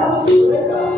Thank you.